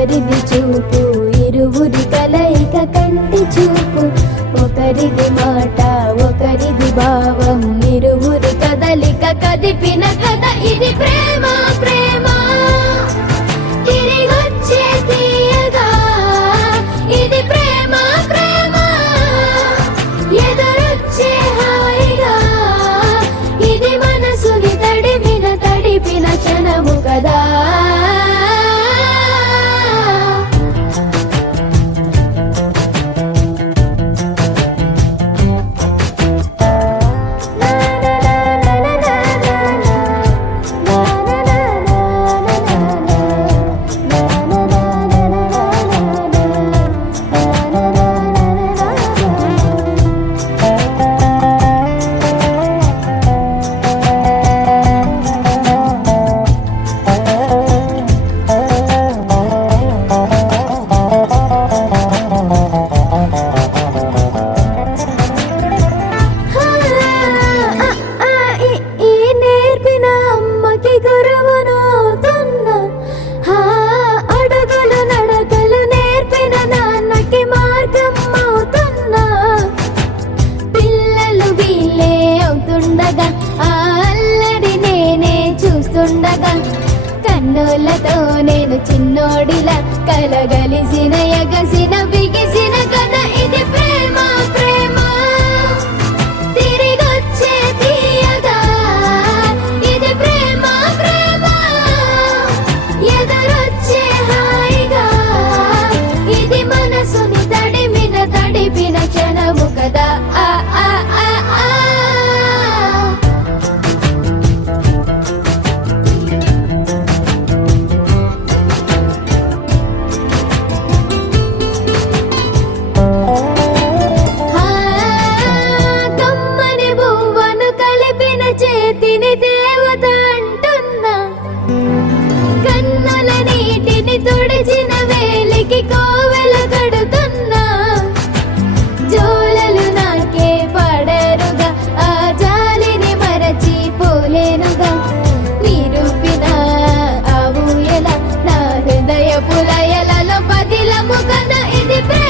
ఒకరిది చూపు ఇరువురి కలయిక కంటి చూపు, ఒకరిది మాట ఒకరిది భావం ఇరువురి కదలిక కదిపిన కథ ఇది ప్రేమ ప్రేమ తిరిగొచ్చే తీయగా ఇది ప్రేమ ప్రేమ ఎదురొచ్చే హాయిగా ఇది మనసుని తడిపిన క్షణము కదా. కన్నులతో నేను చిన్నోడిలా కలగలిసిన ఎగసిన బిగిసిన కథ ఇది ప్రేమ ప్రేమ తిరిగొచ్చే తీయగా ఇది ప్రేమ ప్రేమ ఎదురొచ్చే హాయిగా ఇది మనసుని తడిపిన క్షణము కదా. ఆ ఆ ఆ ఆ చేతిని దేవత అంటున్నా, కన్నుల నీటిని తుడిచిన వేలికి కోవెల కడుతున్నా, జోలలు నాకే పడరుగా ఆ జాలిని మరచి పోలేనుగా, నిరూపిన ఆ ఊయల నా హృదయ పులయలలో పదిలము కదా ఇది ప్రేమ.